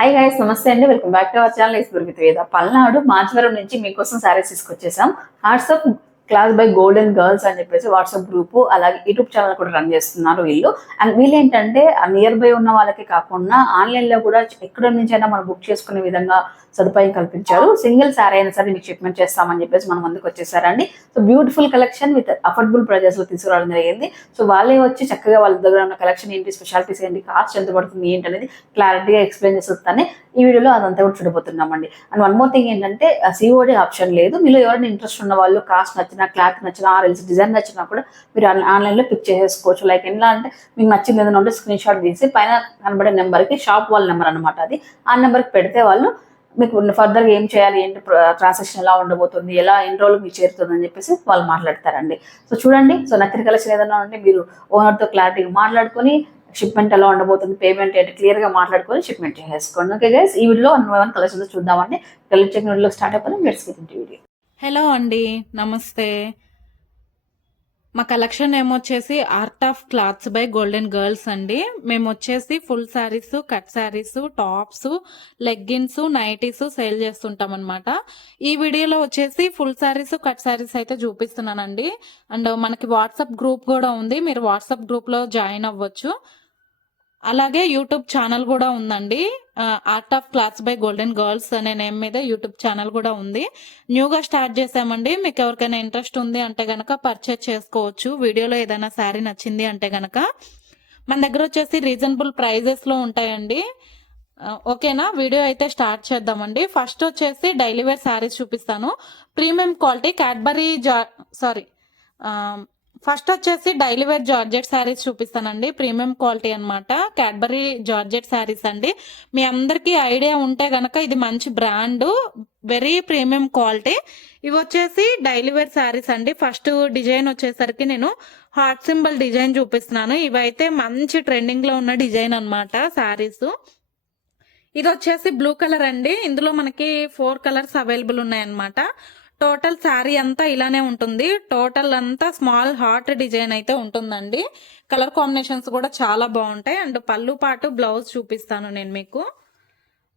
High guys నమస్తే అండి. Welcome back to our channel is గురువిత్ వేద పల్నాడు మాచవరం నుంచి మీకోసం saris తీసుకొచ్చేసాం. WhatsApp class by golden girls అని చెప్పేసి వాట్సాప్ గ్రూప్ అలాగే యూట్యూబ్ ఛానల్ కూడా రన్ చేస్తున్నారు వీళ్ళు. అండ్ వీళ్ళు ఏంటంటే నియర్ బై ఉన్న వాళ్ళకి కాకుండా ఆన్లైన్లో కూడా ఎక్కడ నుంచి అయినా మనం బుక్ చేసుకునే విధంగా సదుపాయం కల్పించారు. సింగిల్ సారీ అయినా సరే మీకు షిప్మెంట్ చేస్తామని చెప్పేసి మన ముందుకు వచ్చేసారండి. So beautiful collection with affordable ప్రైజెస్లో తీసుకురావడం జరిగింది. సో వాళ్ళే వచ్చి చక్కగా వాళ్ళ దగ్గర ఉన్న కలెక్షన్ ఏంటి స్పెషాలిటీస్ ఏంటి కాస్ట్ ఎంత పడుతుంది ఏంటి అనేది క్లారిటీగా ఎక్స్ప్లెయిన్ చేస్తానే ఈ వీడియోలో అదంతా కూడా చూడబోతున్నామండి. అండ్ వన్ మోర్ థింగ్ ఏంటంటే సిఓడి ఆప్షన్ లేదు. మీలో ఎవరైనా ఇంట్రెస్ట్ ఉన్న వాళ్ళు కాస్ట్ నచ్చిన క్లాత్ నచ్చినా ఆర్ఎల్స్ డిజైన్ నచ్చినా కూడా మీరు ఆన్లైన్లో పిక్ చేసేసుకోవచ్చు లైక్ ఎలా అంటే మీకు నచ్చింది ఏదైనా ఉంటే స్క్రీన్ షాట్ తీసి పైన కనబడే నెంబర్కి షాప్ వాళ్ళ నెంబర్ అనమాట అది. ఆ నెంబర్కి పెడితే వాళ్ళు మీకు ఫర్దర్గా ఏం చేయాలి ఏంటి ట్రాన్సాక్షన్ ఎలా ఉండబోతుంది ఎలా ఎన్ని రోజులు మీకు చేరుతుంది అని చెప్పేసి వాళ్ళు మాట్లాడతారండి. సో చూడండి. సో నచ్చిన కలెక్షన్ ఏదైనా ఉంటే మీరు ఓనర్తో క్లారిటీగా మాట్లాడుకొని షిప్మెంట్ ఎలా ఉండబోతుంది పేమెంట్ ఏంటి క్లియర్గా మాట్లాడుకొని షిప్మెంట్ చేసేసుకోండి ఓకే గైస్ ఈ వీడియోలో వన్ వన్ కలెక్షన్ చూద్దామండి. కలెక్ట్ చెక్ వీడియో స్టార్ట్ అయిపోయింది లెట్స్ వీడియో హలో అండి నమస్తే. మా collection ఏమొచ్చేసి art of clothes by golden girls అండి. మేము వచ్చేసి full saris cut saris tops leggings nighties sale చేస్తుంటాం అనమాట ఈ వీడియోలో వచ్చేసి ఫుల్ శారీస్ కట్ శారీస్ అయితే చూపిస్తున్నానండి. అండ్ మనకి వాట్సాప్ గ్రూప్ కూడా ఉంది. మీరు వాట్సాప్ గ్రూప్లో జాయిన్ అవ్వచ్చు. అలాగే యూట్యూబ్ ఛానల్ కూడా ఉందండి. Art of clothes by golden girls అనే నేమ్ మీద యూట్యూబ్ ఛానల్ కూడా ఉంది. న్యూగా స్టార్ట్ చేసామండి మీకు ఎవరికైనా ఇంట్రెస్ట్ ఉంది అంటే గనక పర్చేజ్ చేసుకోవచ్చు. వీడియోలో ఏదైనా శారీ నచ్చింది అంటే గనక. మన దగ్గర వచ్చేసి రీజనబుల్ ప్రైజెస్లో ఉంటాయండి. ఓకేనా? వీడియో అయితే స్టార్ట్ చేద్దామండి. ఫస్ట్ వచ్చేసి డైలీ వేర్ శారీస్ చూపిస్తాను. ప్రీమియం క్వాలిటీ క్యాడ్బరీ జా సారీ ఫస్ట్ వచ్చేసి డైలీ వేర్ జార్జెట్ శారీస్ చూపిస్తానండి. ప్రీమియం క్వాలిటీ అనమాట క్యాడ్బరీ జార్జెట్ శారీస్ అండి. మీ అందరికీ ఐడియా ఉంటే గనక ఇది మంచి బ్రాండ్ వెరీ ప్రీమియం క్వాలిటీ. ఇవి వచ్చేసి డైలీ వేర్ శారీస్ అండి. ఫస్ట్ డిజైన్ వచ్చేసరికి నేను హార్ట్ సింబల్ డిజైన్ చూపిస్తున్నాను. ఇవైతే మంచి ట్రెండింగ్లో ఉన్న డిజైన్ అనమాట శారీస్. ఇది వచ్చేసి బ్లూ కలర్ అండి. ఇందులో మనకి ఫోర్ కలర్స్ అవైలబుల్ ఉన్నాయన్నమాట. టోటల్ శారీ అంతా ఇలానే ఉంటుంది. టోటల్ అంతా స్మాల్ హార్ట్ డిజైన్ అయితే ఉంటుందండి. కలర్ కాంబినేషన్స్ కూడా చాలా బాగుంటాయి. అండ్ పళ్ళు పాటు బ్లౌజ్ చూపిస్తాను నేను మీకు.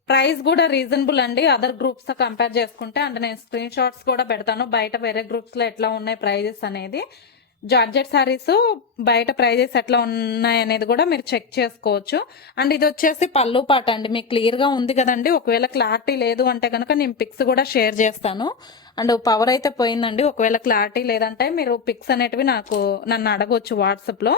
ప్రైస్ కూడా రీజనబుల్ అండి. అదర్ గ్రూప్స్తో కంపేర్ చేసుకుంటే అంటే నేను స్క్రీన్ షాట్స్ కూడా పెడతాను. బయట వేరే గ్రూప్స్లో ఎట్లా ఉన్నాయి ప్రైజెస్ అనేది. జార్జెట్ సారీస్ బయట ప్రైజెస్ ఎట్లా ఉన్నాయనేది కూడా మీరు చెక్ చేసుకోవచ్చు. అండ్ ఇది వచ్చేసి పళ్ళు పాట అండి. మీకు క్లియర్గా ఉంది కదండి. ఒకవేళ క్లారిటీ లేదు అంటే కనుక నేను పిక్స్ కూడా షేర్ చేస్తాను. అండ్ పవర్ అయితే పోయిందండి. ఒకవేళ క్లారిటీ లేదంటే మీరు పిక్స్ అనేటివి నాకు నన్ను అడగవచ్చు వాట్సాప్లో.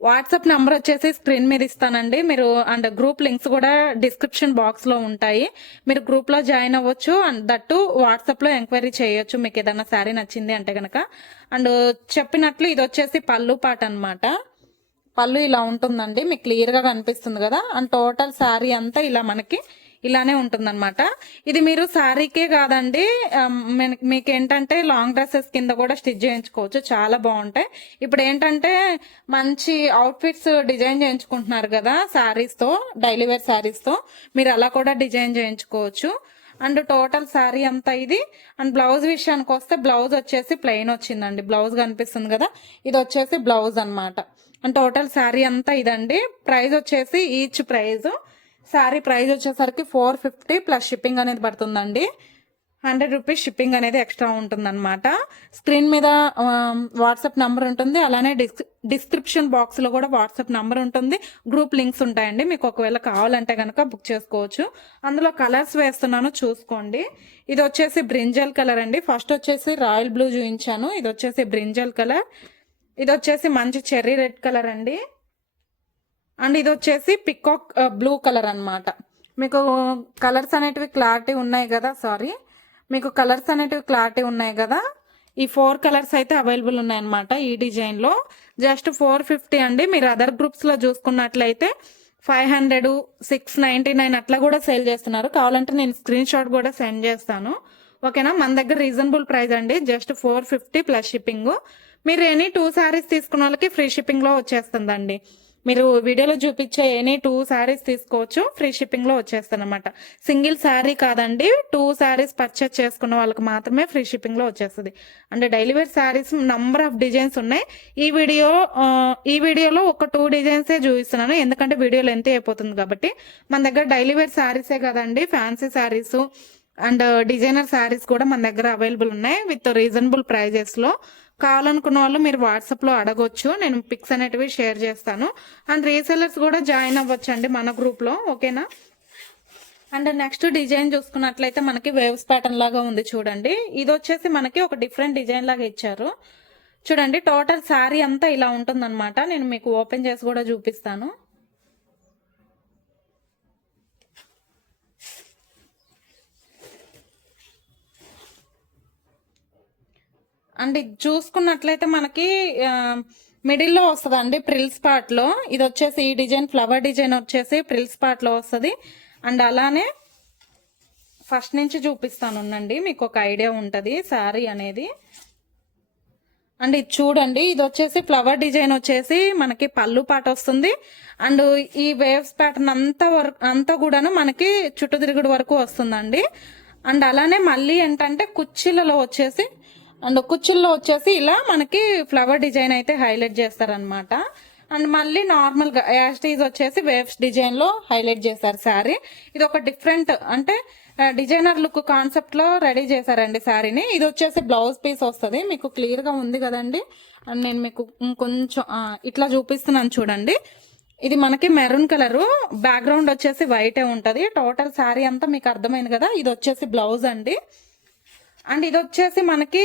వాట్సాప్ నెంబర్ వచ్చేసి స్క్రీన్ మీద ఇస్తానండి. మీరు అండ్ గ్రూప్ లింక్స్ కూడా డిస్క్రిప్షన్ బాక్స్లో ఉంటాయి. మీరు గ్రూప్లో జాయిన్ అవ్వచ్చు. అండ్ దట్టు వాట్సాప్లో ఎంక్వైరీ చేయొచ్చు. మీకు ఏదైనా శారీ నచ్చింది అంటే కనుక అండ్ చెప్పినట్లు ఇది వచ్చేసి పళ్ళు పాట అనమాట పళ్ళు ఇలా ఉంటుందండి. మీకు క్లియర్గా కనిపిస్తుంది కదా. అండ్ టోటల్ శారీ అంతా ఇలా మనకి ఇలానే ఉంటుందన్నమాట. ఇది మీరు శారీకే కాదండి మీకు ఏంటంటే లాంగ్ డ్రెస్సెస్ కింద కూడా స్టిచ్ చేయించుకోవచ్చు. చాలా బాగుంటాయి. ఇప్పుడు ఏంటంటే మంచి అవుట్ఫిట్స్ డిజైన్ చేయించుకుంటున్నారు కదా శారీస్తో డైలీ వేర్ శారీస్తో మీరు అలా కూడా డిజైన్ చేయించుకోవచ్చు. అండ్ టోటల్ శారీ అంతా ఇది. అండ్ బ్లౌజ్ విషయానికి వస్తే బ్లౌజ్ వచ్చేసి ప్లెయిన్ వచ్చిందండి. బ్లౌజ్ కనిపిస్తుంది కదా ఇది వచ్చేసి బ్లౌజ్ అన్నమాట. అండ్ టోటల్ శారీ అంతా ఇదండి. ప్రైస్ వచ్చేసి ఈచ్ ప్రైజ్ శారీ ప్రైస్ వచ్చేసరికి ఫోర్ ఫిఫ్టీ ప్లస్ షిప్పింగ్ అనేది పడుతుందండి. హండ్రెడ్ రూపీస్ షిప్పింగ్ అనేది ఎక్స్ట్రా ఉంటుందన్నమాట. స్క్రీన్ మీద వాట్సాప్ నంబర్ ఉంటుంది. అలానే డిస్క్రిప్షన్ బాక్స్లో కూడా వాట్సాప్ నంబర్ ఉంటుంది. గ్రూప్ లింక్స్ ఉంటాయండి. మీకు ఒకవేళ కావాలంటే కనుక బుక్ చేసుకోవచ్చు. అందులో కలర్స్ వేస్తున్నాను చూసుకోండి. ఇది వచ్చేసి బ్రింజల్ కలర్ అండి. ఫస్ట్ వచ్చేసి రాయల్ బ్లూ చూపించాను ఇది వచ్చేసి బ్రింజల్ కలర్. ఇది వచ్చేసి మంచి చెర్రీ రెడ్ కలర్ అండి. అండ్ ఇది వచ్చేసి పికాక్ బ్లూ కలర్ అన్నమాట. మీకు కలర్స్ అనేటివి క్లారిటీ ఉన్నాయి కదా సారీ మీకు కలర్స్ అనేటివి క్లారిటీ ఉన్నాయి కదా ఈ ఫోర్ కలర్స్ అయితే అవైలబుల్ ఉన్నాయన్నమాట ఈ డిజైన్లో జస్ట్ ఫోర్ ఫిఫ్టీ అండి. మీరు అదర్ గ్రూప్స్లో చూసుకున్నట్లయితే five hundred six ninety nine అట్లా కూడా సేల్ చేస్తున్నారు. కావాలంటే నేను స్క్రీన్ షాట్ కూడా సెండ్ చేస్తాను. ఓకేనా? మన దగ్గర రీజనబుల్ ప్రైస్ అండి. Just four fifty plus shipping మీరు ఎనీ టూ శారీస్ తీసుకున్న వాళ్ళకి ఫ్రీ షిప్పింగ్లో వచ్చేస్తుందండి. మీరు వీడియోలో చూపించే ఎనీ టూ శారీస్ తీసుకోవచ్చు. ఫ్రీ షిప్పింగ్లో అనమాట సింగిల్ శారీ కాదండి. టూ శారీస్ పర్చేస్ చేసుకున్న వాళ్ళకి మాత్రమే ఫ్రీ షిప్పింగ్లో వచ్చేస్తుంది. అంటే daily wear saris number of designs ఉన్నాయి. ఈ వీడియో ఈ వీడియోలో ఒక టూ డిజైన్సే చూపిస్తున్నాను. ఎందుకంటే వీడియో లెంత్ అయిపోతుంది కాబట్టి. మన దగ్గర డైలీ వేర్ శారీసే కదండి. Fancy saris and designer saris కూడా మన దగ్గర అవైలబుల్ ఉన్నాయి. విత్ రీజనబుల్ ప్రైజెస్లో. కావాలనుకున్న వాళ్ళు మీరు వాట్సాప్లో అడగొచ్చు. నేను పిక్స్ అనేటివి షేర్ చేస్తాను. అండ్ రీసెలర్స్ కూడా జాయిన్ అవ్వచ్చు అండి మన గ్రూప్లో. ఓకేనా? అండ్ నెక్స్ట్ డిజైన్ చూసుకున్నట్లయితే మనకి వేవ్స్ ప్యాటర్న్ లాగా ఉంది చూడండి. ఇది వచ్చేసి మనకి ఒక డిఫరెంట్ డిజైన్ లాగా ఇచ్చారు. చూడండి టోటల్ శారీ అంతా ఇలా ఉంటుందన్నమాట. నేను మీకు ఓపెన్ చేసి కూడా చూపిస్తాను. అండ్ ఇది చూసుకున్నట్లయితే మనకి మిడిల్లో వస్తుందండి ప్రిల్స్ పార్ట్లో. ఇది వచ్చేసి ఈ డిజైన్ ఫ్లవర్ డిజైన్ వచ్చేసి ప్రిల్స్ పార్ట్లో వస్తుంది. అండ్ అలానే ఫస్ట్ నుంచి చూపిస్తాను ఉండండి మీకు ఒక ఐడియా ఉంటుంది శారీ అనేది. అండ్ ఇది చూడండి ఇది వచ్చేసి ఫ్లవర్ డిజైన్ వచ్చేసి మనకి పళ్ళు పాట వస్తుంది. అండ్ ఈ వేవ్స్ ప్యాటర్న్ అంతా వరకు అంతా కూడాను మనకి చుట్టూ తిరుగుడు వరకు వస్తుందండి. అండ్ అలానే మళ్ళీ ఏంటంటే కుర్చీలలో వచ్చేసి అండ్ కుచ్చుల్లో వచ్చేసి ఇలా మనకి ఫ్లవర్ డిజైన్ అయితే హైలైట్ చేస్తారనమాట అండ్ మళ్ళీ నార్మల్గా యాస్టీజ్ వచ్చేసి వేవ్స్ డిజైన్లో హైలైట్ చేశారు శారీ. ఇది ఒక డిఫరెంట్ అంటే డిజైనర్ లుక్ కాన్సెప్ట్లో రెడీ చేశారండి శారీని. ఇది వచ్చేసి బ్లౌజ్ పీస్ వస్తుంది. మీకు క్లియర్గా ఉంది కదండి. అండ్ నేను మీకు కొంచెం ఇట్లా చూపిస్తున్నాను చూడండి. ఇది మనకి మెరూన్ కలరు. బ్యాక్గ్రౌండ్ వచ్చేసి వైటే ఉంటది. టోటల్ శారీ అంతా మీకు అర్థమైంది కదా? ఇది వచ్చేసి బ్లౌజ్ అండి. అండ్ ఇది వచ్చేసి మనకి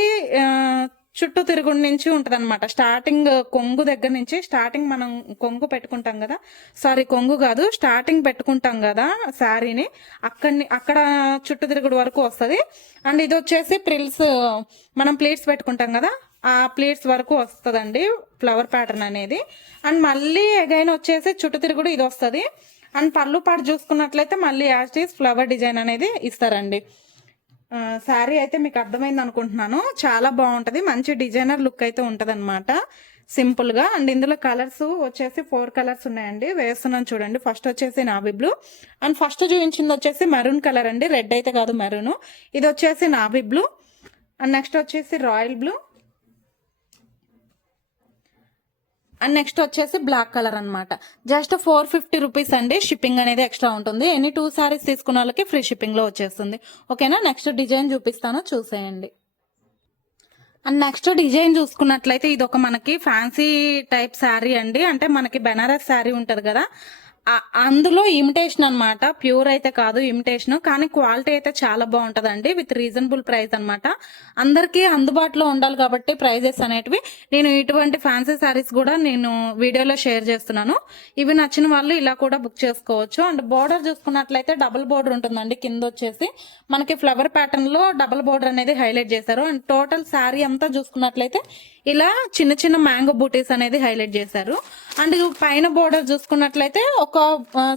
చుట్టూ తిరుగుడు నుంచి ఉంటుంది అనమాట స్టార్టింగ్ కొంగు దగ్గర నుంచి స్టార్టింగ్ మనం కొంగు పెట్టుకుంటాం కదా. సారీ కొంగు కాదు స్టార్టింగ్ పెట్టుకుంటాం కదా శారీని. అక్కడిని అక్కడ చుట్టూ తిరుగుడు వరకు వస్తుంది. అండ్ ఇది వచ్చేసి ప్రిల్స్ మనం ప్లేట్స్ పెట్టుకుంటాం కదా. ఆ ప్లేట్స్ వరకు వస్తుందండి ఫ్లవర్ ప్యాటర్న్ అనేది. అండ్ మళ్ళీ ఎగైన్ వచ్చేసి చుట్టూ తిరుగుడు ఇది వస్తుంది అండ్ పళ్ళు పాటు చూసుకున్నట్లయితే మళ్ళీ యాస్టీస్ ఫ్లవర్ డిజైన్ అనేది ఇస్తారండి. శారీ అయితే మీకు అర్థమైంది అనుకుంటున్నాను. చాలా బాగుంటుంది. మంచి డిజైనర్ లుక్ అయితే ఉంటుంది అనమాట సింపుల్గా అండ్ ఇందులో కలర్స్ వచ్చేసి ఫోర్ కలర్స్ ఉన్నాయండి. వేస్తున్నాను చూడండి. ఫస్ట్ వచ్చేసి నావీ బ్లూ. అండ్ ఫస్ట్ చూపించింది వచ్చేసి మెరూన్ కలర్ అండి. రెడ్ అయితే కాదు మెరూన్. ఇది వచ్చేసి నావీ బ్లూ. అండ్ నెక్స్ట్ వచ్చేసి రాయల్ బ్లూ. అండ్ నెక్స్ట్ వచ్చేసి బ్లాక్ కలర్ అనమాట జస్ట్ ఫోర్ ఫిఫ్టీ రూపీస్ అండి. షిప్పింగ్ అనేది ఎక్స్ట్రా ఉంటుంది. ఎనీ టూ సారీస్ తీసుకున్న వాళ్ళకి ఫ్రీ షిప్పింగ్లో వచ్చేస్తుంది. ఓకేనా నెక్స్ట్ డిజైన్ చూపిస్తాను. చూసేయండి. అండ్ నెక్స్ట్ డిజైన్ చూసుకున్నట్లయితే ఇది ఒక మనకి ఫ్యాన్సీ టైప్ శారీ అండి. అంటే మనకి బెనారస్ శారీ ఉంటది కదా. అందులో ఇమిటేషన్ అనమాట ప్యూర్ అయితే కాదు ఇమిటేషన్ కానీ క్వాలిటీ అయితే చాలా బాగుంటుందండి విత్ రీజనబుల్ ప్రైస్ అనమాట అందరికీ అందుబాటులో ఉండాలి కాబట్టి ప్రైజెస్ అనేటివి. నేను ఇటువంటి ఫ్యాన్సీ శారీస్ కూడా నేను వీడియోలో షేర్ చేస్తున్నాను. ఇవి నచ్చిన వాళ్ళు ఇలా కూడా బుక్ చేసుకోవచ్చు. అండ్ బోర్డర్ చూసుకున్నట్లయితే డబుల్ బోర్డర్ ఉంటుందండి. కింద వచ్చేసి మనకి ఫ్లవర్ ప్యాటర్న్లో డబుల్ బోర్డర్ అనేది హైలైట్ చేశారు. అండ్ టోటల్ శారీ అంతా చూసుకున్నట్లయితే ఇలా చిన్న చిన్న మ్యాంగో బూటీస్ అనేది హైలైట్ చేశారు. అండ్ పైన బోర్డర్ చూసుకున్నట్లయితే ఒక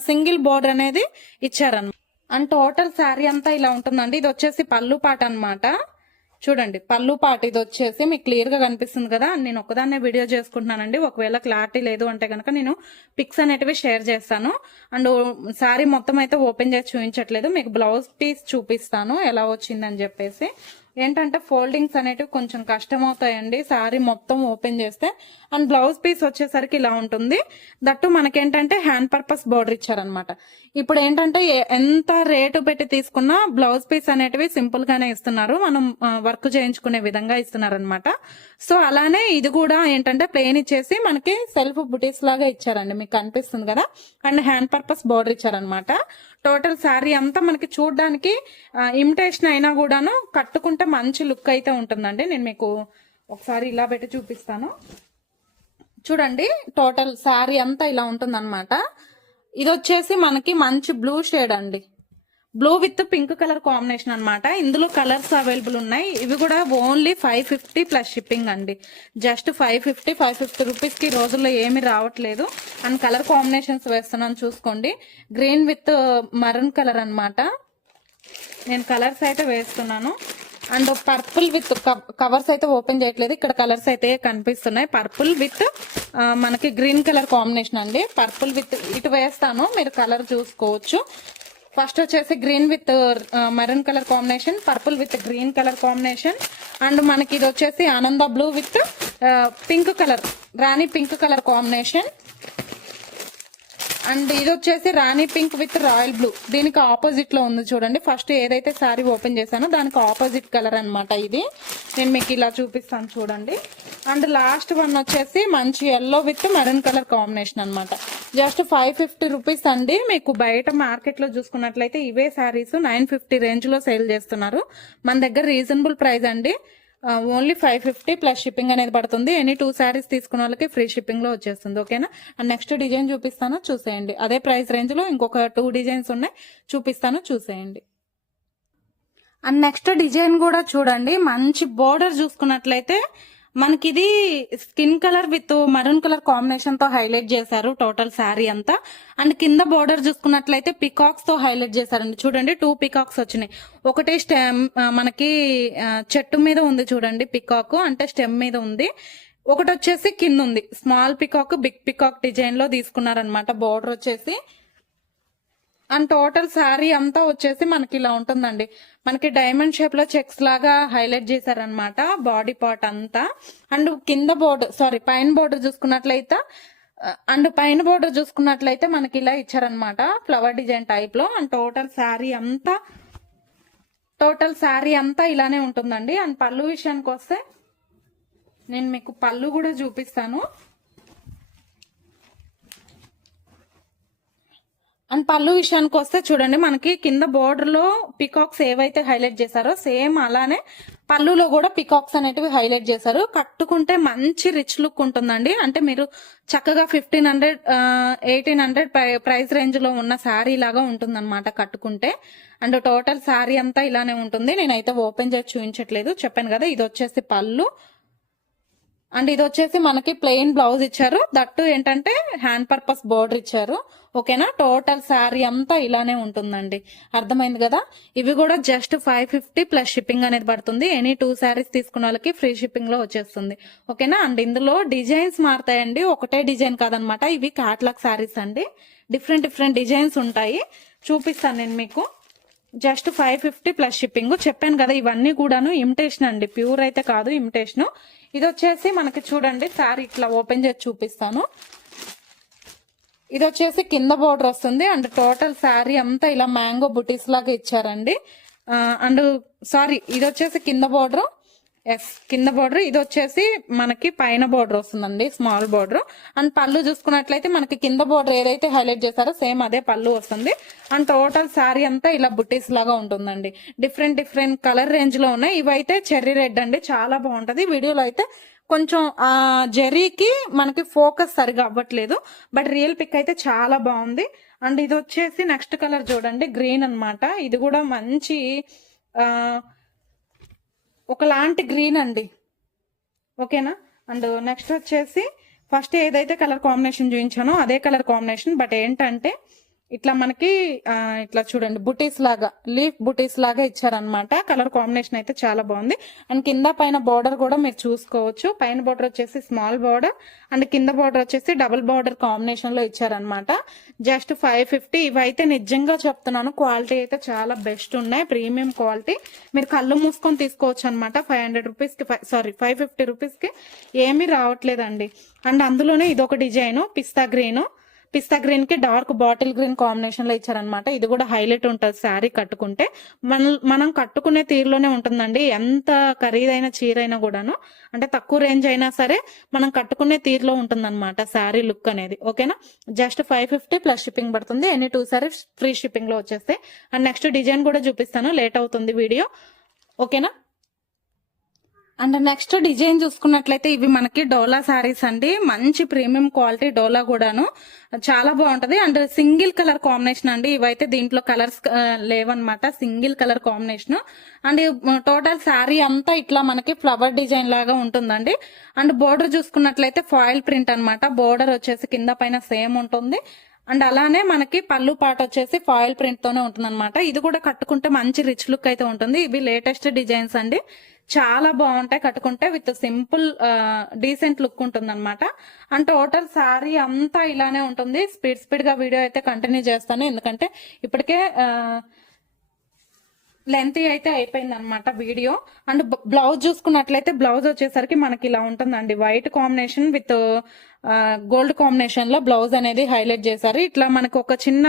సింగిల్ బోర్డర్ అనేది ఇచ్చారనమాట అండ్ టోటల్ శారీ అంతా ఇలా ఉంటుందండి. ఇది వచ్చేసి పళ్ళు పాట అన్నమాట. చూడండి పళ్ళు పాట ఇది వచ్చేసి మీకు క్లియర్గా కనిపిస్తుంది కదా. నేను ఒకదాన్నే వీడియో చేసుకుంటున్నానండి. ఒకవేళ క్లారిటీ లేదు అంటే కనుక నేను పిక్స్ అనేటివి షేర్ చేస్తాను. అండ్ శారీ మొత్తం అయితే ఓపెన్ చేసి చూపించట్లేదు. మీకు బ్లౌజ్ పీస్ చూపిస్తాను ఎలా వచ్చిందని చెప్పేసి. ఏంటంటే ఫోల్డింగ్స్ అనేటివి కొంచెం కష్టం అవుతాయండి శారీ మొత్తం ఓపెన్ చేస్తే అండ్ బ్లౌజ్ పీస్ వచ్చేసరికి ఇలా ఉంటుంది. దట్టు మనకేంటంటే హ్యాండ్ పర్పస్ బోర్డర్ ఇచ్చారనమాట ఇప్పుడు ఏంటంటే ఎంత రేటు పెట్టి తీసుకున్నా బ్లౌజ్ పీస్ అనేటివి సింపుల్ గానే ఇస్తున్నారు. మనం వర్క్ చేయించుకునే విధంగా ఇస్తున్నారు అనమాట సో అలానే ఇది కూడా ఏంటంటే ప్లేన్ ఇచ్చేసి మనకి సెల్ఫ్ బుటీస్ లాగా ఇచ్చారండి. మీకు కనిపిస్తుంది కదా? అండ్ హ్యాండ్ పర్పస్ బోర్డర్ ఇచ్చారనమాట టోటల్ శారీ అంతా మనకి చూడడానికి ఇమిటేషన్ అయినా కూడాను కట్టుకుంటే మంచి లుక్ అయితే ఉంటుందండి. నేను మీకు ఒకసారి ఇలా పెట్టి చూపిస్తాను. చూడండి టోటల్ శారీ అంతా ఇలా ఉంటుందన్నమాట. ఇది వచ్చేసి మనకి మంచి బ్లూ షేడ్ అండి. Blue with pink colour combination అనమాట ఇందులో కలర్స్ అవైలబుల్ ఉన్నాయి. ఇవి కూడా only five fifty plus shipping అండి. Just five fifty five fifty రూపీస్కి రోజుల్లో ఏమీ రావట్లేదు. అండ్ కలర్ కాంబినేషన్స్ వేస్తున్నాను చూసుకోండి. గ్రీన్ విత్ మరన్ కలర్ అనమాట నేను కలర్స్ అయితే వేస్తున్నాను. అండ్ పర్పుల్ విత్ కవర్స్ అయితే ఓపెన్ చేయట్లేదు. ఇక్కడ కలర్స్ అయితే కనిపిస్తున్నాయి. పర్పుల్ విత్ మనకి గ్రీన్ కలర్ కాంబినేషన్ అండి. పర్పుల్ విత్ ఇటు వేస్తాను. మీరు కలర్ చూసుకోవచ్చు. ఫస్ట్ వచ్చేసి green with maroon colour combination purple with green colour combination and మనకి ఇది వచ్చేసి ఆనంద బ్లూ విత్ పింక్ కలర్ రాణి పింక్ కలర్ కాంబినేషన్ అండ్ ఇది వచ్చేసి రాణి పింక్ విత్ రాయల్ బ్లూ. దీనికి ఆపోజిట్లో ఉంది చూడండి. ఫస్ట్ ఏదైతే శారీ ఓపెన్ చేశానో దానికి ఆపోజిట్ కలర్ అనమాట ఇది. నేను మీకు ఇలా చూపిస్తాను చూడండి. అండ్ లాస్ట్ వన్ వచ్చేసి మంచి yellow with maroon colour combination అనమాట జస్ట్ ఫైవ్ ఫిఫ్టీ రూపీస్ అండి. మీకు బయట మార్కెట్లో చూసుకున్నట్లయితే ఇవే శారీస్ నైన్ ఫిఫ్టీ రేంజ్లో సేల్ చేస్తున్నారు. మన దగ్గర రీజనబుల్ ప్రైస్ అండి. Only five fifty plus shipping అనేది పడుతుంది. ఎనీ టూ శారీస్ తీసుకున్న వాళ్ళకి ఫ్రీ షిప్పింగ్లో వచ్చేస్తుంది. ఓకేనా అండ్ నెక్స్ట్ డిజైన్ చూపిస్తాను చూసేయండి. అదే ప్రైస్ రేంజ్లో ఇంకొక టూ డిజైన్స్ ఉన్నాయి. చూపిస్తాను చూసేయండి. అండ్ నెక్స్ట్ డిజైన్ కూడా చూడండి. మంచి బోర్డర్ చూసుకున్నట్లయితే మనకి ఇది skin colour with maroon colour కాంబినేషన్తో హైలైట్ చేశారు టోటల్ శారీ అంతా. అండ్ కింద బోర్డర్ చూసుకున్నట్లయితే పికాక్స్తో హైలైట్ చేశారండి. చూడండి టూ పికాక్స్ వచ్చినాయి. ఒకటి స్టెమ్ మనకి చెట్టు మీద ఉంది చూడండి పికాక్ అంటే స్టెమ్ మీద ఉంది. ఒకటి వచ్చేసి కింద ఉంది. స్మాల్ పికాక్ బిగ్ పికాక్ డిజైన్లో తీసుకున్నారనమాట బోర్డర్ వచ్చేసి అండ్ టోటల్ శారీ అంతా వచ్చేసి మనకి ఇలా ఉంటుందండి. మనకి డైమండ్ షేప్లో చెక్స్ లాగా హైలైట్ చేశారనమాట బాడీ పార్ట్ అంతా. అండ్ కింద బోర్డు సారీ పైన బోర్డర్ చూసుకున్నట్లయితే అండ్ పైన బోర్డర్ చూసుకున్నట్లయితే మనకి ఇలా ఇచ్చారనమాట ఫ్లవర్ డిజైన్ టైప్లో. అండ్ టోటల్ శారీ అంతా టోటల్ శారీ అంతా ఇలానే ఉంటుందండి. అండ్ పళ్ళు విషయానికి వస్తే నేను మీకు పళ్ళు కూడా చూపిస్తాను. అండ్ పళ్ళు విషయానికి వస్తే చూడండి మనకి కింద బోర్డర్లో పికాక్స్ ఏవైతే హైలైట్ చేశారో సేమ్ అలానే పళ్ళులో కూడా పికాక్స్ అనేటివి హైలైట్ చేశారు. కట్టుకుంటే మంచి రిచ్ లుక్ ఉంటుందండి. అంటే మీరు చక్కగా fifteen hundred eighteen hundred price రేంజ్లో ఉన్న శారీ లాగా ఉంటుందన్నమాట కట్టుకుంటే. అండ్ టోటల్ శారీ అంతా ఇలానే ఉంటుంది. నేనైతే ఓపెన్ చేసి చూపించట్లేదు చెప్పాను కదా ఇది వచ్చేసి పళ్ళు. అండ్ ఇది వచ్చేసి మనకి ప్లెయిన్ బ్లౌజ్ ఇచ్చారు. దట్టు ఏంటంటే హ్యాండ్ పర్పస్ బోర్డర్ ఇచ్చారు. ఓకేనా? టోటల్ శారీ అంతా ఇలానే ఉంటుందండి. అర్థమైంది కదా? ఇవి కూడా just five fifty plus shipping అనేది పడుతుంది. ఎనీ టూ శారీస్ తీసుకున్న వాళ్ళకి ఫ్రీ షిప్పింగ్లో వచ్చేస్తుంది. ఓకేనా? అండ్ ఇందులో డిజైన్స్ మారుతాయండి. ఒకటే డిజైన్ కాదనమాట. ఇవి క్యాట్లాగ్ శారీస్ అండి. డిఫరెంట్ డిఫరెంట్ డిజైన్స్ ఉంటాయి. చూపిస్తాను నేను మీకు. Just five fifty plus shipping చెప్పాను కదా ఇవన్నీ కూడాను ఇమిటేషన్ అండి. ప్యూర్ అయితే కాదు ఇమిటేషన్ ఇది వచ్చేసి మనకి చూడండి సారీ ఇట్లా ఓపెన్ చేసి చూపిస్తాను. ఇది వచ్చేసి కింద బోర్డర్ వస్తుంది. అండ్ టోటల్ శారీ అంతా ఇలా మ్యాంగో బుటీస్ లాగా ఇచ్చారండి. అండ్ సారీ ఇది వచ్చేసి కింద బోర్డర్. ఎస్ కింద బోర్డర్ ఇది వచ్చేసి మనకి పైన బోర్డర్ వస్తుందండి స్మాల్ బోర్డర్ అండ్ పళ్ళు చూసుకున్నట్లయితే మనకి కింద బోర్డర్ ఏదైతే హైలైట్ చేశారో సేమ్ అదే పళ్ళు వస్తుంది. అండ్ టోటల్ శారీ అంతా ఇలా బుట్టీస్ లాగా ఉంటుందండి. డిఫరెంట్ డిఫరెంట్ కలర్ రేంజ్లో ఉన్నాయి. ఇవైతే చెర్రీ రెడ్ అండి. చాలా బాగుంటది. వీడియోలో అయితే కొంచెం ఆ జెర్రీకి మనకి ఫోకస్ సరిగా అవ్వట్లేదు. బట్ రియల్ పిక్ అయితే చాలా బాగుంది. అండ్ ఇది వచ్చేసి నెక్స్ట్ కలర్ చూడండి. గ్రీన్ అన్నమాట. ఇది కూడా మంచి ఆ ఒకలాంటి గ్రీన్ అండి. ఓకేనా? అండ్ నెక్స్ట్ వచ్చేసి ఫస్ట్ ఏదైతే కలర్ కాంబినేషన్ చూపించానో అదే కలర్ కాంబినేషన్. బట్ ఏంటంటే ఇట్లా మనకి ఇట్లా చూడండి బుటీస్ లాగా లీఫ్ బుటీస్ లాగా ఇచ్చారనమాట కలర్ కాంబినేషన్ అయితే చాలా బాగుంది. అండ్ కింద పైన బార్డర్ కూడా మీరు చూసుకోవచ్చు. పైన బార్డర్ వచ్చేసి స్మాల్ బార్డర్ అండ్ కింద బార్డర్ వచ్చేసి డబుల్ బార్డర్ కాంబినేషన్లో ఇచ్చారనమాట జస్ట్ ఫైవ్ ఫిఫ్టీ. ఇవైతే నిజంగా చెప్తున్నాను క్వాలిటీ అయితే చాలా బెస్ట్ ఉన్నాయి. Premium quality. మీరు కళ్ళు మూసుకొని తీసుకోవచ్చు అనమాట ఫైవ్ హండ్రెడ్ రూపీస్కి సారీ ఫైవ్ ఫిఫ్టీ రూపీస్కి. ఏమీ రావట్లేదండి. అండ్ అందులోనే ఇదొక డిజైన్ పిస్తా గ్రీను. పిస్తా గ్రీన్కి డార్క్ బాటిల్ గ్రీన్ కాంబినేషన్లో ఇచ్చారనమాట ఇది కూడా హైలైట్ ఉంటుంది శారీ కట్టుకుంటే. మన మనం కట్టుకునే తీరులోనే ఉంటుందండి. ఎంత ఖరీదైన చీర అయినా కూడాను అంటే తక్కువ రేంజ్ అయినా సరే మనం కట్టుకునే తీరులో ఉంటుందన్నమాట శారీ లుక్ అనేది. ఓకేనా? Just five fifty plus shipping పడుతుంది. ఎనీ టూ సారీ ఫ్రీ షిప్పింగ్లో వచ్చేస్తాయి. అండ్ నెక్స్ట్ డిజైన్ కూడా చూపిస్తాను. లేట్ అవుతుంది వీడియో. ఓకేనా? అండ్ నెక్స్ట్ డిజైన్ చూసుకున్నట్లయితే ఇవి మనకి డోలా శారీస్ అండి. మంచి ప్రీమియం క్వాలిటీ డోలా కూడాను. చాలా బాగుంటది. అండ్ సింగిల్ కలర్ కాంబినేషన్ అండి. ఇవైతే దీంట్లో కలర్స్ లేవన్నమాట. Single colour combination. And total sari అంతా ఇట్లా మనకి ఫ్లవర్ డిజైన్ లాగా ఉంటుందండి. అండ్ బోర్డర్ చూసుకున్నట్లయితే ఫాయిల్ ప్రింట్ అనమాట బోర్డర్ వచ్చేసి కింద పైన సేమ్ ఉంటుంది. అండ్ అలానే మనకి పళ్ళు పాట వచ్చేసి ఫాయిల్ ప్రింట్ తోనే ఉంటుంది ఇది కూడా కట్టుకుంటే మంచి రిచ్ లుక్ అయితే ఉంటుంది. ఇవి లేటెస్ట్ డిజైన్స్ అండి. చాలా బాగుంటాయి కట్టుకుంటే విత్ సింపుల్ డీసెంట్ లుక్ ఉంటుంది అనమాట అండ్ టోటల్ శారీ అంతా ఇలానే ఉంటుంది. స్పీడ్ స్పీడ్గా వీడియో అయితే కంటిన్యూ చేస్తాను. ఎందుకంటే ఇప్పటికే లెంత్ అయితే అయిపోయింది అనమాట వీడియో. అండ్ బ్లౌజ్ చూసుకున్నట్లయితే బ్లౌజ్ వచ్చేసరికి మనకి ఇలా ఉంటుందండి. వైట్ కాంబినేషన్ విత్ గోల్డ్ కాంబినేషన్లో బ్లౌజ్ అనేది హైలైట్ చేశారు. ఇట్లా మనకు ఒక చిన్న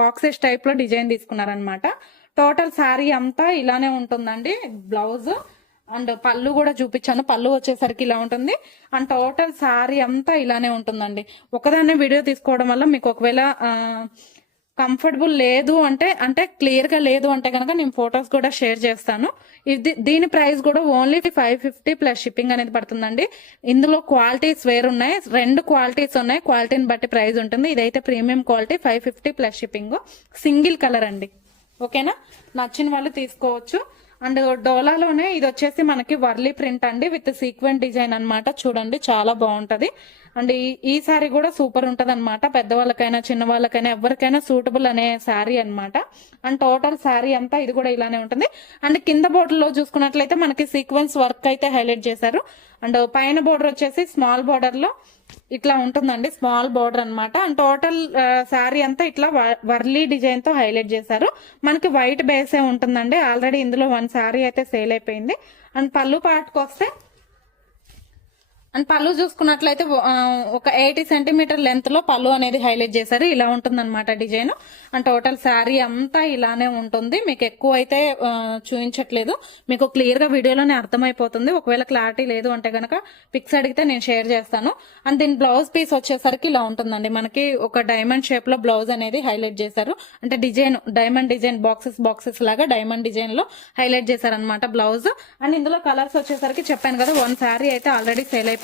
బాక్సెస్ టైప్లో డిజైన్ తీసుకున్నారనమాట టోటల్ శారీ అంతా ఇలానే ఉంటుందండి బ్లౌజ్. అండ్ పళ్ళు కూడా చూపించాను. పళ్ళు వచ్చేసరికి ఇలా ఉంటుంది. అండ్ టోటల్ శారీ అంతా ఇలానే ఉంటుందండి. ఒకదాన్నే వీడియో తీసుకోవడం వల్ల మీకు ఒకవేళ కంఫర్టబుల్ లేదు అంటే అంటే క్లియర్గా లేదు అంటే కనుక నేను ఫొటోస్ కూడా షేర్ చేస్తాను. ఇది దీని ప్రైస్ కూడా only five fifty plus shipping అనేది పడుతుందండి. ఇందులో క్వాలిటీస్ వేరు ఉన్నాయి. రెండు క్వాలిటీస్ ఉన్నాయి. క్వాలిటీని బట్టి ప్రైస్ ఉంటుంది. ఇదైతే premium quality five fifty plus shipping. Single colour అండి. ఓకేనా? నచ్చిన వాళ్ళు తీసుకోవచ్చు. అండ్ డోలాలోనే ఇది వచ్చేసి మనకి వర్లీ ప్రింట్ అండి. విత్ సీక్వెంట్ డిజైన్ అన్నమాట. చూడండి చాలా బాగుంటుంది. అండ్ ఈ- ఈ శారీ కూడా సూపర్ ఉంటది అనమాట పెద్దవాళ్ళకైనా చిన్న వాళ్ళకైనా ఎవరికైనా సూటబుల్ అనే శారీ అన్నమాట. అండ్ టోటల్ శారీ అంతా ఇది కూడా ఇలానే ఉంటుంది. అండ్ కింద border లో చూసుకున్నట్లయితే మనకి సీక్వెన్స్ వర్క్ అయితే హైలైట్ చేశారు. అండ్ పైన బోర్డర్ వచ్చేసి స్మాల్ బోర్డర్లో ఇట్లా ఉంటుందండి. స్మాల్ బోర్డర్ అనమాట అండ్ టోటల్ శారీ అంతా ఇట్లా వ- వర్లీ డిజైన్తో హైలైట్ చేశారు. మనకి వైట్ బేసే ఉంటుందండి. ఆల్రెడీ ఇందులో వన్ శారీ అయితే సేల్ అయిపోయింది. అండ్ పళ్ళు పాటుకు వస్తే అండ్ పళ్ళు చూసుకున్నట్లయితే ఒక ఎయిటీ సెంటీమీటర్ లెంత్లో పళ్ళు అనేది హైలైట్ చేశారు. ఇలా ఉంటుంది అనమాట డిజైన్. అండ్ టోటల్ శారీ అంతా ఇలానే ఉంటుంది. మీకు ఎక్కువ అయితే చూపించట్లేదు మీకు క్లియర్గా వీడియోలోనే అర్థమైపోతుంది. ఒకవేళ క్లారిటీ లేదు అంటే గనక పిక్స్ అడిగితే నేను షేర్ చేస్తాను. అండ్ దీని బ్లౌజ్ పీస్ వచ్చేసరికి ఇలా ఉంటుందండి. మనకి ఒక డైమండ్ షేప్లో బ్లౌజ్ అనేది హైలైట్ చేశారు. అంటే design diamond design boxes boxes లాగా డైమండ్ డిజైన్లో హైలైట్ చేశారు అనమాట బ్లౌజ్. అండ్ ఇందులో కలర్స్ వచ్చేసరికి చెప్పాను కదా వన్ శారీ అయితే ఆల్రెడీ సేల్ అయిపోయింది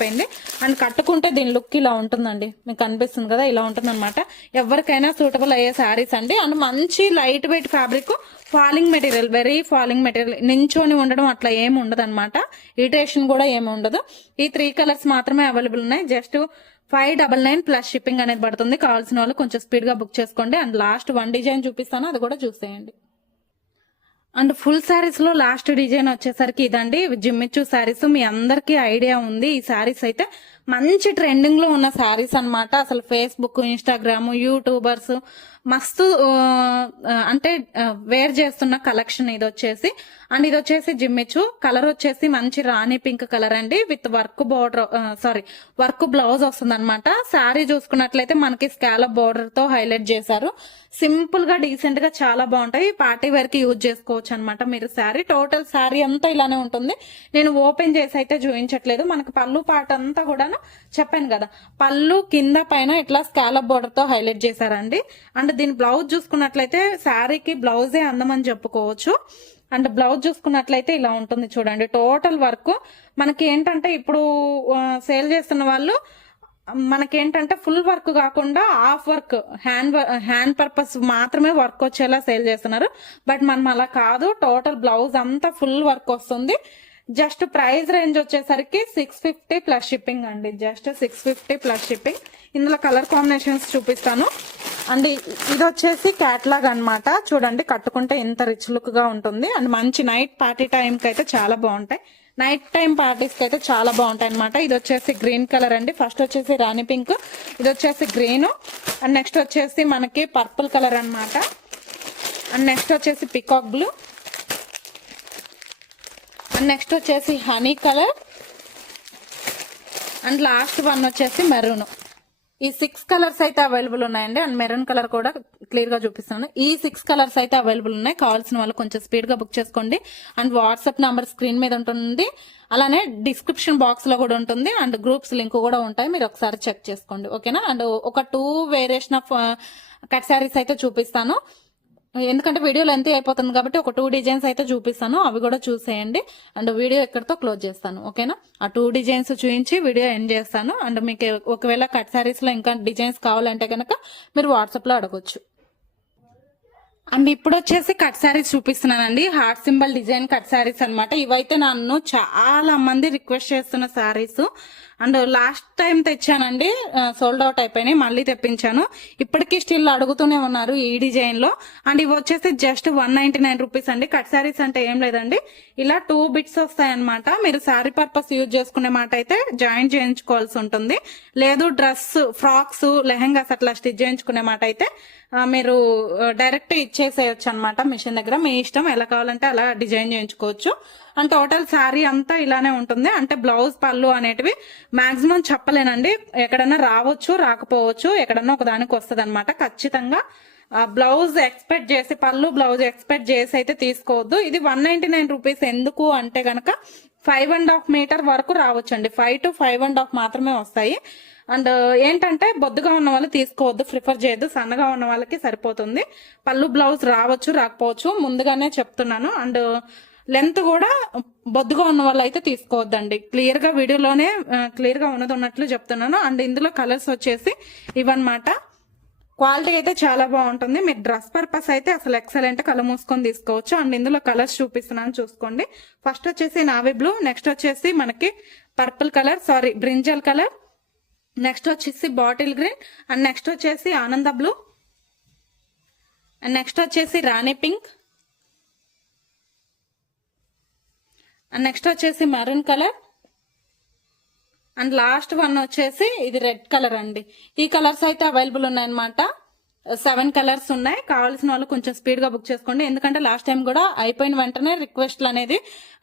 అండ్ కట్టుకుంటే దీని లుక్ ఇలా ఉంటుందండి. మీకు కనిపిస్తుంది కదా ఇలా ఉంటుంది అనమాట ఎవరికైనా సూటబుల్ అయ్యే శారీస్ అండి. అండ్ మంచి light weight fabric falling material very falling material. నించొని ఉండడం అట్లా ఏమి ఉండదు అనమాట ఇరిటేషన్ కూడా ఏమి ఉండదు. ఈ త్రీ కలర్స్ మాత్రమే అవైలబుల్ ఉన్నాయి. Just five double nine plus shipping అనేది పడుతుంది. కావాల్సిన వాళ్ళు కొంచెం స్పీడ్గా బుక్ చేసుకోండి. అండ్ లాస్ట్ వన్ డిజైన్ చూపిస్తాను. అది కూడా చూసేయండి. అండ్ ఫుల్ శారీస్లో లాస్ట్ డిజైన్ వచ్చేసరికి ఇదండి. జిమ్మిచ్చు శారీస్. మీ అందరికీ ఐడియా ఉంది. ఈ శారీస్ అయితే మంచి ట్రెండింగ్లో ఉన్న శారీస్ అన్నమాట. అసలు ఫేస్బుక్ ఇన్స్టాగ్రామ్ యూట్యూబర్స్ మస్తు అంటే వేర్ చేస్తున్న కలెక్షన్ ఇది వచ్చేసి అండ్ ఇది వచ్చేసి జిమ్మిచ్చు. కలర్ వచ్చేసి మంచి రాణి పింక్ కలర్ అండి with work border sorry work blouse వస్తుంది అనమాట శారీ చూసుకున్నట్లయితే మనకి స్కాలప్ బార్డర్తో హైలైట్ చేశారు. సింపుల్గా డీసెంట్గా చాలా బాగుంటాయి. పార్టీ వేర్కి యూజ్ చేసుకోవచ్చు అనమాట మీరు శారీ. టోటల్ శారీ అంతా ఇలానే ఉంటుంది. నేను ఓపెన్ చేసి అయితే చూపించట్లేదు. మనకి పళ్ళు పాట అంతా కూడాను చెప్పాను కదా. పళ్ళు కింద పైన ఇట్లా స్కాలప్ బోర్డర్తో హైలైట్ చేశారండి. అండ్ దీని బ్లౌజ్ చూసుకున్నట్లయితే శారీకి బ్లౌజే అందమని చెప్పుకోవచ్చు. అండ్ బ్లౌజ్ చూసుకున్నట్లయితే ఇలా ఉంటుంది చూడండి. టోటల్ వర్క్ మనకి ఏంటంటే ఇప్పుడు సేల్ చేస్తున్న వాళ్ళు మనకేంటంటే ఫుల్ వర్క్ కాకుండా half work hand hand purpose మాత్రమే వర్క్ వచ్చేలా సేల్ చేస్తున్నారు. బట్ మనం అలా కాదు. టోటల్ బ్లౌజ్ అంతా ఫుల్ వర్క్ వస్తుంది. జస్ట్ ప్రైస్ రేంజ్ వచ్చేసరికి సిక్స్ ఫిఫ్టీ ప్లస్ షిప్పింగ్ అండి. Just six fifty plus shipping. ఇందులో కలర్ కాంబినేషన్స్ చూపిస్తాను. అండ్ ఇది వచ్చేసి క్యాట్లాగ్ అనమాట చూడండి కట్టుకుంటే ఎంత రిచ్ లుక్గా ఉంటుంది. అండ్ మంచి నైట్ పార్టీ టైంకి అయితే చాలా బాగుంటాయి. నైట్ టైం పార్టీస్కి అయితే చాలా బాగుంటాయి అనమాట ఇది వచ్చేసి గ్రీన్ కలర్ అండి. ఫస్ట్ వచ్చేసి రాణి పింక్ ఇది వచ్చేసి గ్రీన్. అండ్ నెక్స్ట్ వచ్చేసి మనకి పర్పుల్ కలర్ అనమాట అండ్ నెక్స్ట్ వచ్చేసి పికాక్ బ్లూ. అండ్ నెక్స్ట్ వచ్చేసి honey colour and last one వచ్చేసి మెరూన్ ఈ సిక్స్ కలర్స్ అయితే అవైలబుల్ ఉన్నాయండి. అండ్ మెరూన్ కలర్ కూడా క్లియర్గా చూపిస్తున్నాను. ఈ సిక్స్ కలర్స్ అయితే అవైలబుల్ ఉన్నాయి. కావాల్సిన వాళ్ళు కొంచెం స్పీడ్గా బుక్ చేసుకోండి. అండ్ వాట్సాప్ నంబర్ స్క్రీన్ మీద ఉంటుంది. అలానే డిస్క్రిప్షన్ బాక్స్లో కూడా ఉంటుంది. అండ్ గ్రూప్స్ లింక్ కూడా ఉంటాయి. మీరు ఒకసారి చెక్ చేసుకోండి. ఓకేనా అండ్ ఒక two variation of cut saris అయితే చూపిస్తాను. ఎందుకంటే వీడియో లెంత్ అయిపోతుంది కాబట్టి ఒక టూ డిజైన్స్ అయితే చూపిస్తాను. అవి కూడా చూసేయండి. అండ్ వీడియో ఎక్కడితో క్లోజ్ చేస్తాను. ఓకేనా? ఆ టూ డిజైన్స్ చూపించి వీడియో ఎండ్ చేస్తాను. అండ్ మీకు ఒకవేళ కట్ శారీస్లో ఇంకా డిజైన్స్ కావాలంటే కనుక మీరు వాట్సాప్లో అడగొచ్చు. అండ్ ఇప్పుడు వచ్చేసి కట్ శారీస్ చూపిస్తున్నానండి. Heart symbol design cut saris అన్నమాట. ఇవైతే నన్ను చాలా మంది రిక్వెస్ట్ చేస్తున్న శారీస్ అండ్ లాస్ట్ టైం తెచ్చానండి సోల్డ్ అవుట్ అయిపోయినాయి మళ్ళీ తెప్పించాను. ఇప్పటికీ స్టిల్ అడుగుతూనే ఉన్నారు ఈ డిజైన్లో. అండ్ ఇవి వచ్చేసి just one ninety nine rupees అండి. కట్ శారీస్ అంటే ఏం లేదండి. ఇలా టూ బిట్స్ వస్తాయి అనమాట మీరు శారీ పర్పస్ యూజ్ చేసుకునే మాట అయితే జాయింట్ చేయించుకోవాల్సి ఉంటుంది. లేదు డ్రెస్ ఫ్రాక్స్ లెహెంగాస్ అట్లా స్టిచ్ చేయించుకునే మాట అయితే మీరు డైరెక్ట్ ఇచ్చేసేయచ్చు అనమాట మిషన్ దగ్గర. మీ ఇష్టం ఎలా కావాలంటే అలా డిజైన్ చేయించుకోవచ్చు. అండ్ టోటల్ శారీ అంతా ఇలానే ఉంటుంది. అంటే బ్లౌజ్ పళ్ళు అనేటివి మాక్సిమం చెప్పలేనండి. ఎక్కడన్నా రావచ్చు రాకపోవచ్చు ఎక్కడన్నా ఒక దానికి వస్తుంది అనమాట ఖచ్చితంగా బ్లౌజ్ ఎక్స్పెక్ట్ చేసి పళ్ళు బ్లౌజ్ ఎక్స్పెక్ట్ చేసి అయితే తీసుకోవద్దు. ఇది వన్ నైన్టీ నైన్ రూపీస్. ఎందుకు అంటే గనక ఫైవ్ అండ్ హాఫ్ మీటర్ వరకు రావచ్చు అండి five to five and half మాత్రమే వస్తాయి. అండ్ ఏంటంటే బొద్దుగా ఉన్న వాళ్ళు తీసుకోవద్దు ప్రిఫర్ చేయొద్దు. సన్నగా ఉన్న వాళ్ళకి సరిపోతుంది. పళ్ళు బ్లౌజ్ రావచ్చు రాకపోవచ్చు. ముందుగానే చెప్తున్నాను. అండ్ లెంత్ కూడా బొద్దుగా ఉన్న వాళ్ళు అయితే తీసుకోవద్దండి. క్లియర్గా వీడియోలోనే క్లియర్గా ఉన్నది ఉన్నట్లు చెప్తున్నాను. అండ్ ఇందులో కలర్స్ వచ్చేసి ఇవన్నమాట. క్వాలిటీ అయితే చాలా బాగుంటుంది. మీరు డ్రెస్ పర్పస్ అయితే అసలు ఎక్సలెంట్ కళ్ళు మూసుకొని తీసుకోవచ్చు. అండ్ ఇందులో కలర్స్ చూపిస్తున్నాను చూసుకోండి. ఫస్ట్ వచ్చేసి నావీ బ్లూ నెక్స్ట్ వచ్చేసి మనకి purple colour sorry brinjal colour next వచ్చేసి బాటిల్ గ్రీన్ అండ్ నెక్స్ట్ వచ్చేసి ఆనంద బ్లూ. అండ్ నెక్స్ట్ వచ్చేసి రాణి పింక్ అండ్ నెక్స్ట్ వచ్చేసి maroon colour and last one వచ్చేసి ఇది రెడ్ కలర్ అండి. ఈ కలర్స్ అయితే అవైలబుల్ ఉన్నాయన్నమాట. Uh, సెవెన్ కలర్స్ ఉన్నాయి. కావాల్సిన వాళ్ళు కొంచెం స్పీడ్గా బుక్ చేసుకోండి. ఎందుకంటే లాస్ట్ టైం కూడా అయిపోయిన వెంటనే రిక్వెస్ట్లు అనేది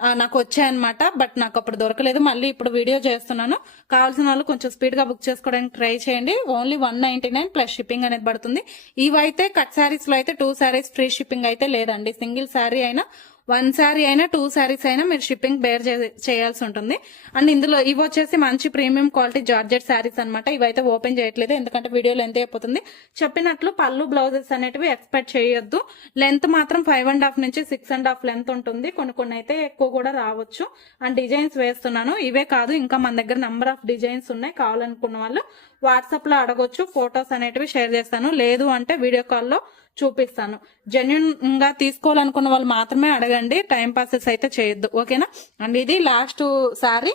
uh, నాకు వచ్చాయన్నమాట. బట్ నాకు అప్పుడు దొరకలేదు. మళ్ళీ ఇప్పుడు వీడియో చేస్తున్నాను. కావాల్సిన వాళ్ళు కొంచెం స్పీడ్గా బుక్ చేసుకోవడానికి ట్రై చేయండి. Only one nine plus shipping అనేది పడుతుంది. ఇవైతే కట్ శారీస్లో అయితే టూ శారీస్ ఫ్రీ షిప్పింగ్ అయితే లేదండి. సింగిల్ శారీ అయినా వన్ శారీ అయినా టూ శారీస్ అయినా మీరు షిప్పింగ్ బేర్ చేయాల్సి ఉంటుంది. అండ్ ఇందులో ఇవి వచ్చేసి మంచి ప్రీమియం క్వాలిటీ జార్జెట్ శారీస్ అనమాట ఇవైతే ఓపెన్ చేయట్లేదు ఎందుకంటే వీడియోలో లెంత్ అయిపోతుంది. చెప్పినట్లు పళ్ళు బ్లౌజెస్ అనేటివి ఎక్స్పెక్ట్ చేయొద్దు. లెంత్ మాత్రం ఫైవ్ అండ్ హాఫ్ నుంచి సిక్స్ అండ్ హాఫ్ లెంత్ ఉంటుంది. కొన్ని కొన్ని అయితే ఎక్కువ కూడా రావచ్చు. అండ్ డిజైన్స్ వేస్తున్నాను. ఇవే కాదు ఇంకా మన దగ్గర నెంబర్ ఆఫ్ డిజైన్స్ ఉన్నాయి. కావాలనుకున్న వాళ్ళు వాట్సాప్లో అడగొచ్చు ఫొటోస్ అనేటివి షేర్ చేస్తాను. లేదు అంటే వీడియో కాల్లో చూపిస్తాను. జెన్యున్గా తీసుకోవాలనుకున్న వాళ్ళు మాత్రమే అడగండి. టైం పాసెస్ అయితే చేయొద్దు. ఓకేనా అండ్ ఇది లాస్ట్ శారీ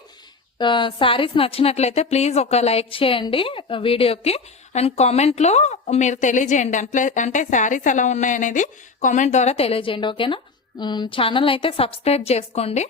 శారీస్ నచ్చినట్లయితే ప్లీజ్ ఒక లైక్ చేయండి వీడియోకి అండ్ కామెంట్లో మీరు తెలియజేయండి. అంటే అంటే శారీస్ ఎలా ఉన్నాయనేది కామెంట్ ద్వారా తెలియజేయండి. ఓకేనా ఛానల్ అయితే సబ్స్క్రైబ్ చేసుకోండి.